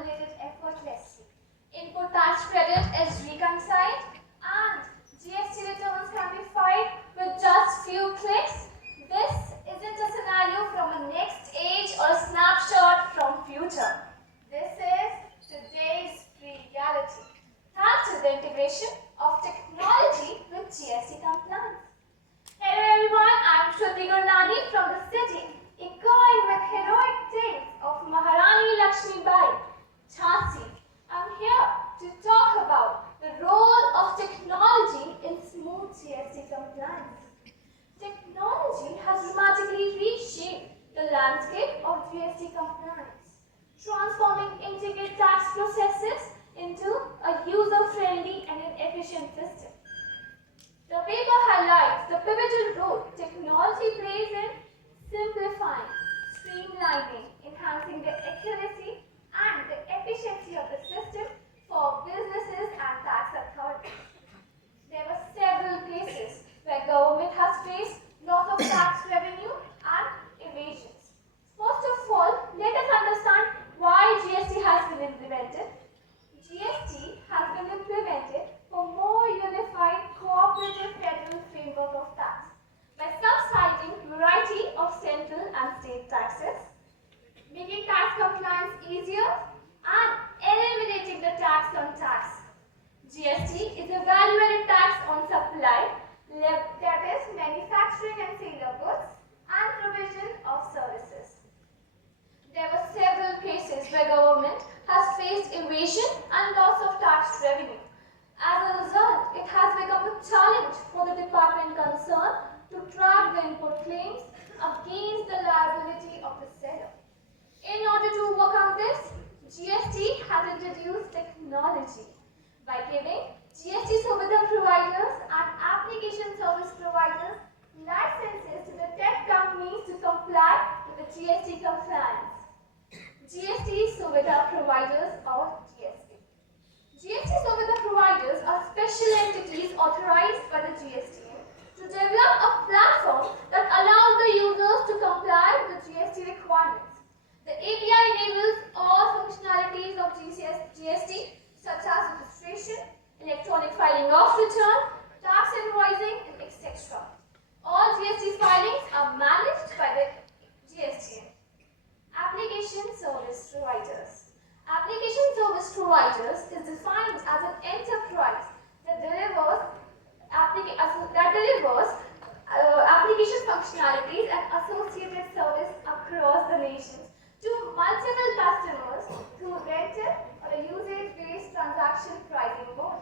tabulated effortlessly. Input tax credit is reconciled and GST returns can be filed with just few clicks. This isn't a scenario from a next age or a snapshot from future. This is today's reality. Thanks to the integration of technology with GST compliance. Hello everyone, I'm Shruti Gurnani from the city, echoing with heroic tales of Maharani Lakshmi Bai, Jhansi. I'm here to talk about the role of technology in smooth GST compliance. Technology has dramatically reshaped the landscape of GST compliance, transforming intricate tax processes into a user-friendly and an efficient system. The paper highlights the pivotal role technology plays in simplifying, streamlining, enhancing the accuracy and the efficiency of the system for businesses and tax authorities. There were several cases where government has faced loss of tax revenue and evasions. First of all, let us understand why GST has been implemented. GST has been implemented for more unified cooperative federal framework of tax by subsiding variety of central and state taxes, making tax compliance easier and eliminating the tax on tax. GST is a value-added tax on supply, that is manufacturing and sale of goods and provision of services. There were several cases where government has faced evasion and loss of tax revenue. As a result, it has become a challenge for the department concerned to track the input claims against the liability of the seller. In order to overcome this, GST has introduced technology by giving GST Suvidha providers and application service providers licenses to the tech companies to comply with the GST compliance. GST Suvidha providers or GSP. GST Suvidha providers are special entities authorized by the GST to develop a platform that allows the users to comply with the GST requirements. The API enables all functionalities of GST such as registration, electronic filing of return, tax invoicing, and etc. All GST filings are managed by the GST. Application Service Providers. Application Service Providers is defined as an enterprise that delivers application functionalities and associated service across the nation to multiple customers through rental or a usage-based transaction pricing mode.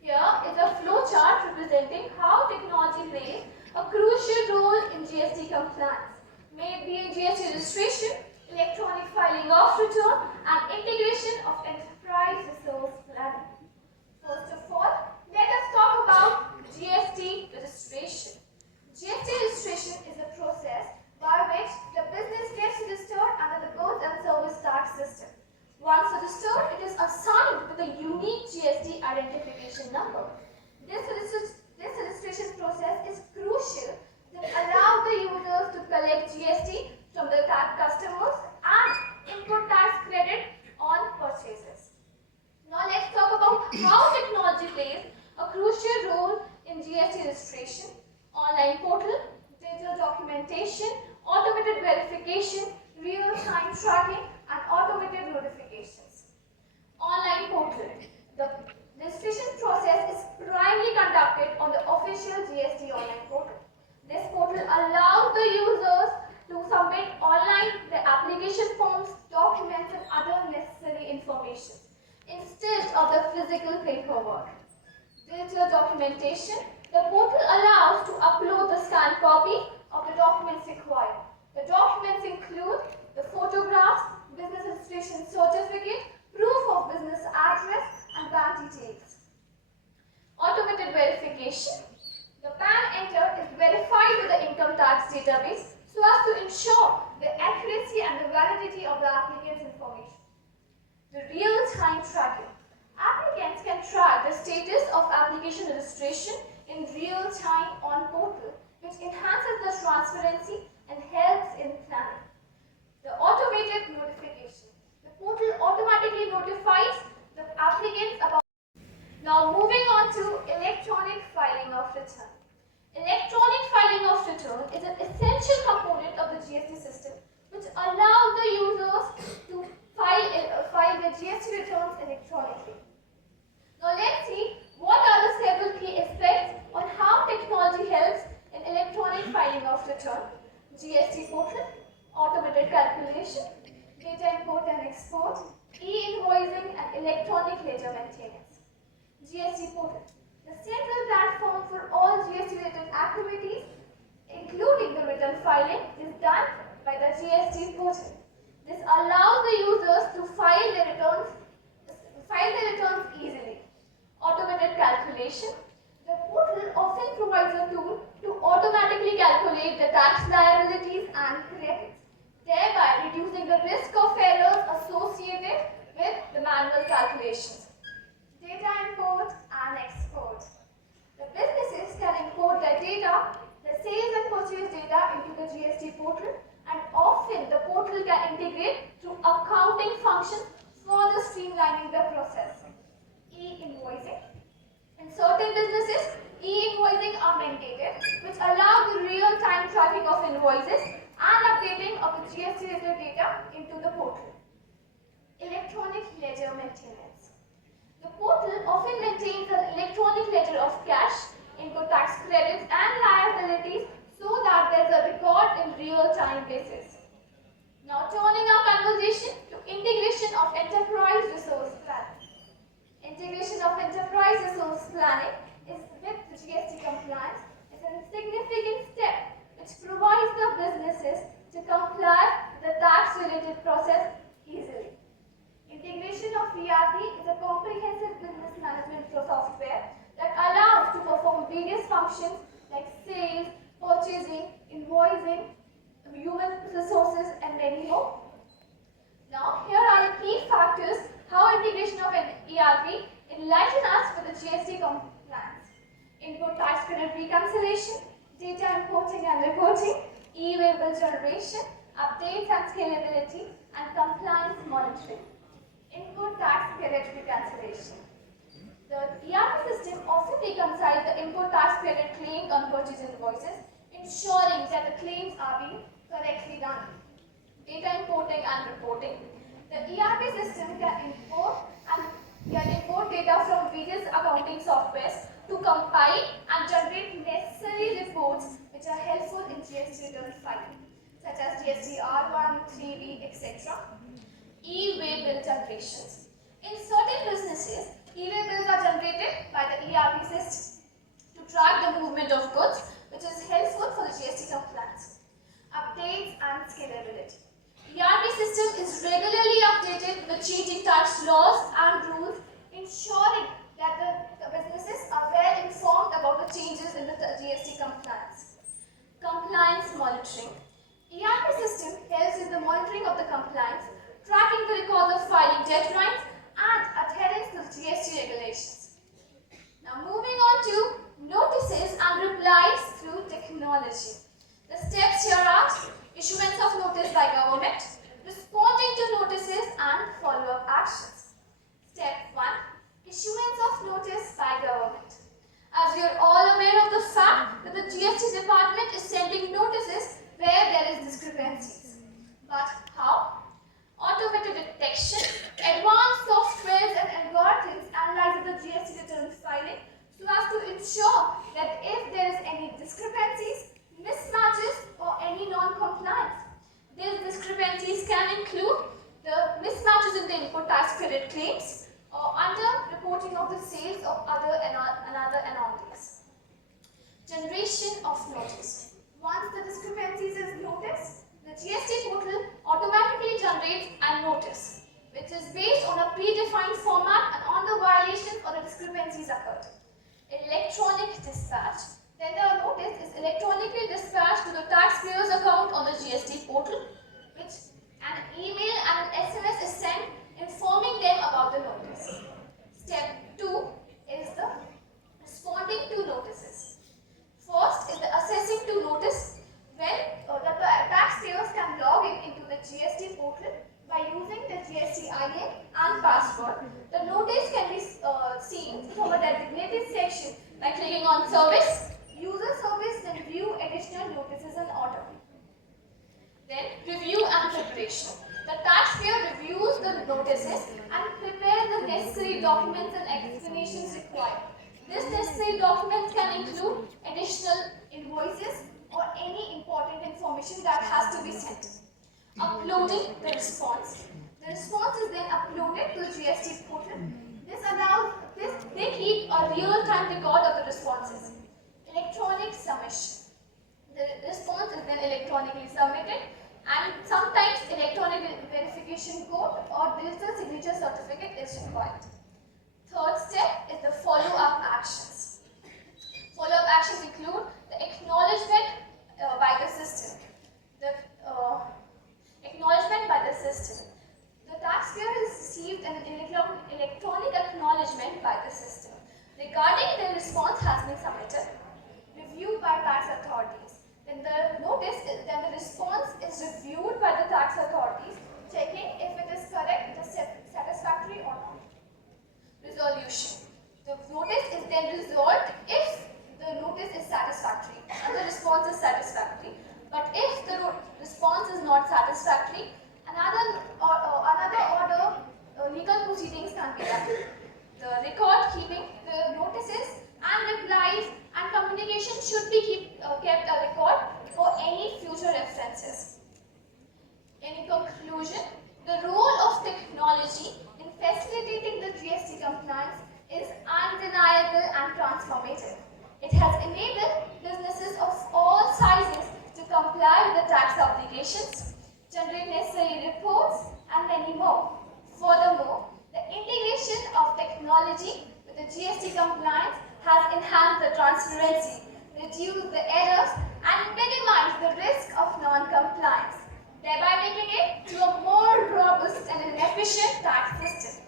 Here is a flowchart representing how technology plays a crucial role in GST compliance. May it be in GST registration, electronic filing of return, and integration of enterprise resource planning. First of all, let us talk about GST registration. GST registration is a process by which the business gets registered under the goods and service tax system. Once registered, it is assigned with a unique GST identification number. This registration process is crucial to allow the users to collect GST from the customers and input tax credit on purchases. Now let's talk about how technology plays a crucial role in GST registration. Online portal, digital documentation, automated verification, real-time tracking, and automated notifications. Online portal. The registration process is primarily conducted on the official GST online portal. This portal allows the users to submit online the application forms, documents, and other necessary information instead of the physical paperwork. Digital documentation. The portal allows to upload the scanned copy of the documents required. The documents include the photographs, business registration certificate, proof of business address, and bank details. Automated verification. The PAN entered is verified with the income tax database so as to ensure the accuracy and the validity of the applicant's information. The real-time tracking. Applicants can track the status of application registration in real time on portal, which enhances the transparency and helps in planning. The automated notification. The portal GST system, which allow the users to file their GST returns electronically. Now let's see what are the several key aspects on how technology helps in electronic filing of return. GST portal, automated calculation, data import and export, e-invoicing and electronic ledger maintenance. GST portal, the central platform for all GST related activities, including the return filing, is done by the GST portal. This allows the users to file their returns easily. Automated calculation. The portal often provides a tool to automatically calculate the tax liabilities and credits, thereby reducing the risk of errors associated with the manual calculations. Data import and export. The businesses can import their data, the sales and purchase data into the GST portal, and often the portal can integrate through accounting functions, further streamlining the process. E-invoicing. In certain businesses, e-invoicing are mandated, which allow the real-time tracking of invoices and updating of the GST-related data into the portal. Electronic ledger maintenance. The portal often maintains an electronic ledger of cash, input tax credits and liabilities so that there is a record in real-time basis. Now turning our conversation to integration of enterprise resource planning. Integration of enterprise resource planning is with the GST compliance is a significant step which provides the businesses to comply with the tax-related process easily. Integration of ERP is a comprehensive business management software that allows to perform various functions like sales, purchasing, invoicing, human resources, and many more. Now, here are the key factors how integration of an ERP enlighten us with the GST compliance. Input tax credit reconciliation, data importing and reporting, e-waybill generation, updates and scalability, and compliance monitoring. Input tax credit reconciliation. The ERP system often reconciles the input tax credit claimed on purchase invoices, ensuring that the claims are being correctly done. Data importing and reporting. The ERP system can import data from various accounting softwares to compile and generate necessary reports which are helpful in GST return filing, such as GST R1, 3B, etc. E-waybill generations. In certain businesses, e-waybills are generated by the ERP system to track the movement of goods, which is helpful for the GST compliance. Updates and scalability. ERP system is regularly updated with the changing tax laws and rules, ensuring that the businesses are well informed about the changes in the GST compliance. Compliance monitoring. ERP system helps in the monitoring of the compliance, tracking the records of filing deadlines and adherence to the GST regulations. Now moving on to notices and replies through technology. The steps here are issuance of notice by government, responding to notices and follow-up actions. Step 1. Issuance of notice by government. As we are all aware of the fact that the GST department is sending notices where there is discrepancies. But how? Automated detection, advanced softwares and algorithms analyze the GST return filing so as to ensure that if there is any discrepancies, mismatches or any non-compliance. These discrepancies can include the mismatches in the input tax credit claims or under-reporting of the sales or other anomalies. Generation of notice. Once the discrepancies is noticed, the GST portal automatically generates a notice, which is based on a predefined format and on the violations or the discrepancies occurred. Electronic dispatch. Then the notice is electronically dispatched to the taxpayer's account on the GST portal, which an email and an SMS is sent informing them about the notice. Step 2 is the responding to notices. First is the assessing to notice, when the taxpayers can log into the GST portal by using the GST IN and password. The notice can be seen from a designated section by clicking on Service, User Service, then View Additional Notices and Order. Then review and preparation. The taxpayer reviews the notices and prepares the necessary documents and explanations required. This necessary documents can include additional invoices or any important information that has to be sent. Uploading the response. The response is then uploaded to the GST portal. They keep a real-time record of the responses. Electronic submission. The response is then electronically submitted, and sometimes electronic verification code or digital signature certificate is required. Third step is the follow-up actions. Follow-up actions include the acknowledgement by the system. The acknowledgement by the system. The taxpayer has received an electronic acknowledgement by the system regarding the response has been submitted, reviewed by tax authorities. Then the response is reviewed by the tax authorities, checking if it is correct, it is satisfactory or not. Resolution. The notice is then resolved if the notice is satisfactory and the response is satisfactory. But if the response is not satisfactory, another order legal proceedings can be done. The record keeping the notices and replies and communication should be kept a record for any future references. In conclusion, the role of technology in facilitating the GST compliance is undeniable and transformative. It has enabled businesses of all sizes to comply with the tax obligations, generate necessary reports, and many more. Furthermore, the integration of technology with the GST compliance has enhanced the transparency, reduced the errors, and minimized the risk of non-compliance, thereby making it to a more robust and an efficient tax system.